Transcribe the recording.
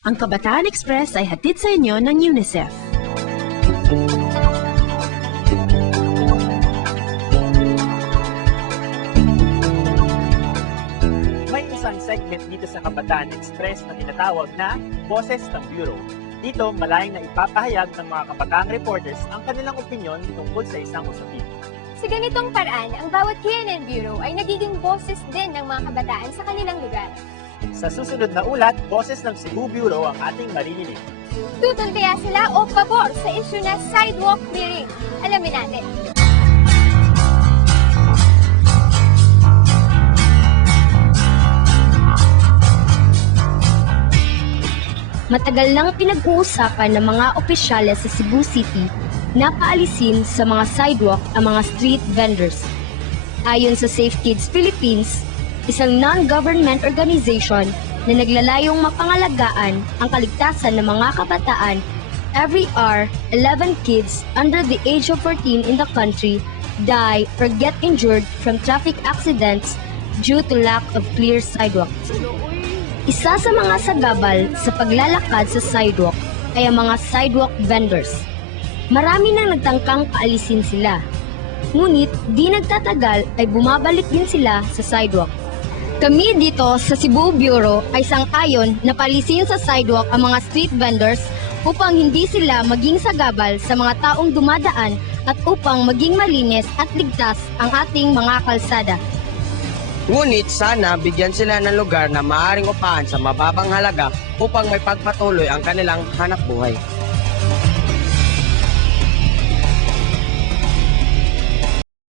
Ang Kabataan Express ay hatid sa inyo ng UNICEF. May isang segment dito sa Kabataan Express na tinatawag na Boses ng Bureau. Dito, malayang na ipapahayag ng mga kabataang reporters ang kanilang opinyon tungkol sa isang usapin. Sa ganitong paraan, ang bawat KNN Bureau ay nagiging boses din ng mga kabataan sa kanilang lugar. Sa susunod na ulat, Boses ng Cebu Bureau ang ating maririnig. Tutol kaya sila o pabor sa issue na sidewalk clearing? Alamin natin. Matagal nang pinag-uusapan ng mga opisyales sa Cebu City na paalisin sa mga sidewalk ang mga street vendors. Ayon sa Safe Kids Philippines, isang non-government organization na naglalayong mapangalagaan ang kaligtasan ng mga kabataan, every hour, 11 kids under the age of 14 in the country die or get injured from traffic accidents due to lack of clear sidewalks. Isa sa mga sagabal sa paglalakad sa sidewalk ay ang mga sidewalk vendors. Marami nang nagtangkang paalisin sila. Ngunit di nagtatagal ay bumabalik din sila sa sidewalk. Kami dito sa Cebu Bureau ay sang-ayon na paalisin sa sidewalk ang mga street vendors upang hindi sila maging sagabal sa mga taong dumadaan at upang maging malinis at ligtas ang ating mga kalsada. Ngunit sana bigyan sila ng lugar na maaaring upahan sa mababang halaga upang may pagpatuloy ang kanilang hanapbuhay.